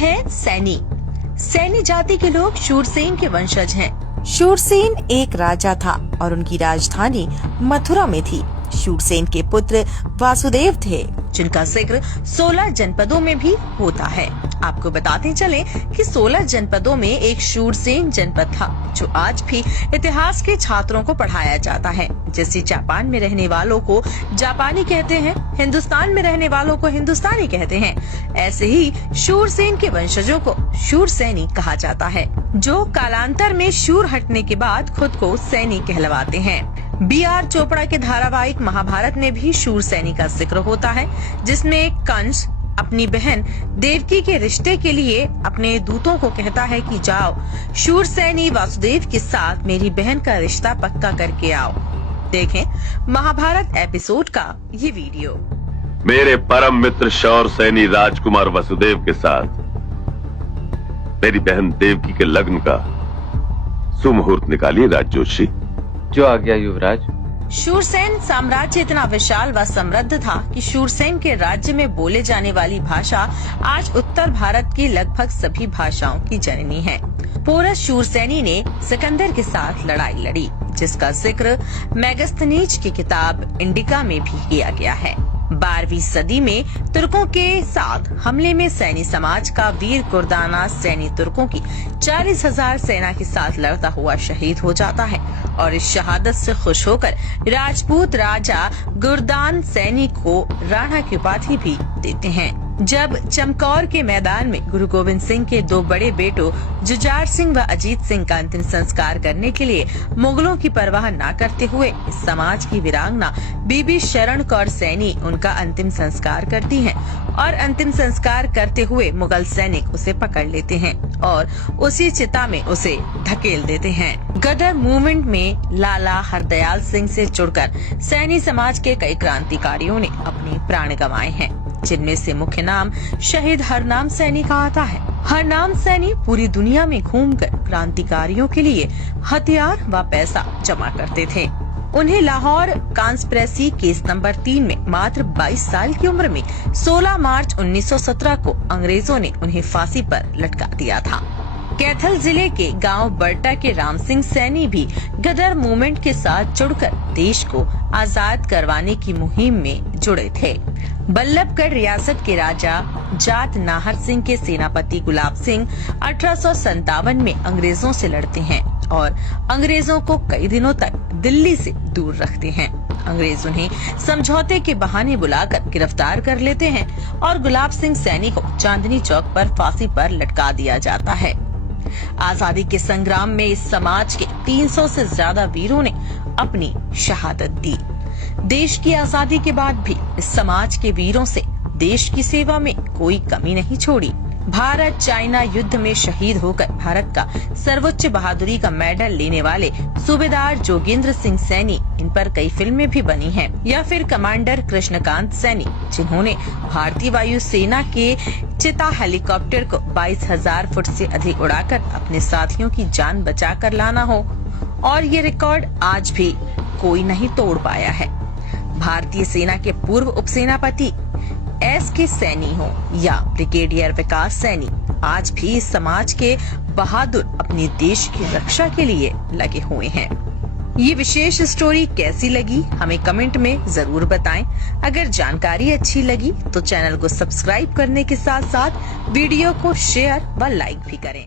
है सैनी। सैनी जाति के लोग शूरसेन के वंशज हैं। शूरसेन एक राजा था और उनकी राजधानी मथुरा में थी। शूरसेन के पुत्र वासुदेव थे, जिनका जिक्र 16 जनपदों में भी होता है। आपको बताते चले कि 16 जनपदों में एक शूरसेन जनपद था, जो आज भी इतिहास के छात्रों को पढ़ाया जाता है। जैसे जापान में रहने वालों को जापानी कहते हैं, हिंदुस्तान में रहने वालों को हिंदुस्तानी कहते हैं, ऐसे ही शूरसेन के वंशजों को शूरसैनी कहा जाता है, जो कालांतर में शूर हटने के बाद खुद को सैनी कहलवाते हैं। B.R. चोपड़ा के धारावाहिक महाभारत में भी शूरसैनी का जिक्र होता है, जिसमें कंस अपनी बहन देवकी के रिश्ते के लिए अपने दूतों को कहता है कि जाओ शूरसैनी वासुदेव के साथ मेरी बहन का रिश्ता पक्का करके आओ। देखें महाभारत एपिसोड का ये वीडियो। मेरे परम मित्र शूरसैनी राजकुमार वसुदेव के साथ मेरी बहन देवकी के लग्न का सुमुहूर्त निकालिए राजजोशी। जो आ गया युवराज। शूरसेन साम्राज्य इतना विशाल व समृद्ध था कि शूरसेन के राज्य में बोले जाने वाली भाषा आज उत्तर भारत की लगभग सभी भाषाओं की जननी है। पोरस शूरसेनी ने सिकंदर के साथ लड़ाई लड़ी, जिसका जिक्र मेगास्थनीज की किताब इंडिका में भी किया गया है। 12वीं सदी में तुर्कों के साथ हमले में सैनी समाज का वीर गुरदाना सैनी तुर्कों की 40,000 सेना के साथ लड़ता हुआ शहीद हो जाता है और इस शहादत से खुश होकर राजपूत राजा गुरदान सैनी को राणा की उपाधि भी देते हैं। जब चमकौर के मैदान में गुरु गोविंद सिंह के दो बड़े बेटों जुझार सिंह व अजीत सिंह का अंतिम संस्कार करने के लिए मुगलों की परवाह न करते हुए इस समाज की वीरांगना बीबी शरण कौर सैनी उनका अंतिम संस्कार करती हैं और अंतिम संस्कार करते हुए मुगल सैनिक उसे पकड़ लेते हैं और उसी चिता में उसे धकेल देते हैं। गदर मूवमेंट में लाला हरदयाल सिंह से जुड़कर सैनी समाज के कई क्रांतिकारियों ने अपने प्राण गंवाए हैं, जिनमें से मुख्य नाम शहीद हरनाम सैनी का आता है। हरनाम सैनी पूरी दुनिया में घूमकर क्रांतिकारियों के लिए हथियार व पैसा जमा करते थे। उन्हें लाहौर कांस्पिरेसी केस नंबर 3 में मात्र 22 साल की उम्र में 16 मार्च 1917 को अंग्रेजों ने उन्हें फांसी पर लटका दिया था। कैथल जिले के गांव बर्टा के राम सिंह सैनी भी गदर मूवमेंट के साथ जुड़कर देश को आजाद करवाने की मुहिम में जुड़े थे। बल्लभगढ़ रियासत के राजा जाट नाहर सिंह के सेनापति गुलाब सिंह 1857 में अंग्रेजों से लड़ते हैं और अंग्रेजों को कई दिनों तक दिल्ली से दूर रखते हैं। अंग्रेज उन्हें समझौते के बहाने बुलाकर गिरफ्तार कर लेते हैं और गुलाब सिंह सैनी को चांदनी चौक पर फांसी पर लटका दिया जाता है। आजादी के संग्राम में इस समाज के 300 से ज्यादा वीरों ने अपनी शहादत दी। देश की आजादी के बाद भी इस समाज के वीरों से देश की सेवा में कोई कमी नहीं छोड़ी। भारत चाइना युद्ध में शहीद होकर भारत का सर्वोच्च बहादुरी का मेडल लेने वाले सूबेदार जोगेंद्र सिंह सैनी, इन पर कई फिल्में भी बनी हैं, या फिर कमांडर कृष्णकांत सैनी, जिन्होंने भारतीय वायु सेना के चिता हेलीकॉप्टर को 22,000 फुट से अधिक उड़ाकर अपने साथियों की जान बचाकर लाना हो, और ये रिकॉर्ड आज भी कोई नहीं तोड़ पाया है। भारतीय सेना के पूर्व उपसेनापति S.K. सैनी हो या ब्रिगेडियर विकास सैनी, आज भी इस समाज के बहादुर अपने देश की रक्षा के लिए लगे हुए हैं। ये विशेष स्टोरी कैसी लगी हमें कमेंट में जरूर बताएं। अगर जानकारी अच्छी लगी तो चैनल को सब्सक्राइब करने के साथ साथ वीडियो को शेयर व लाइक भी करें।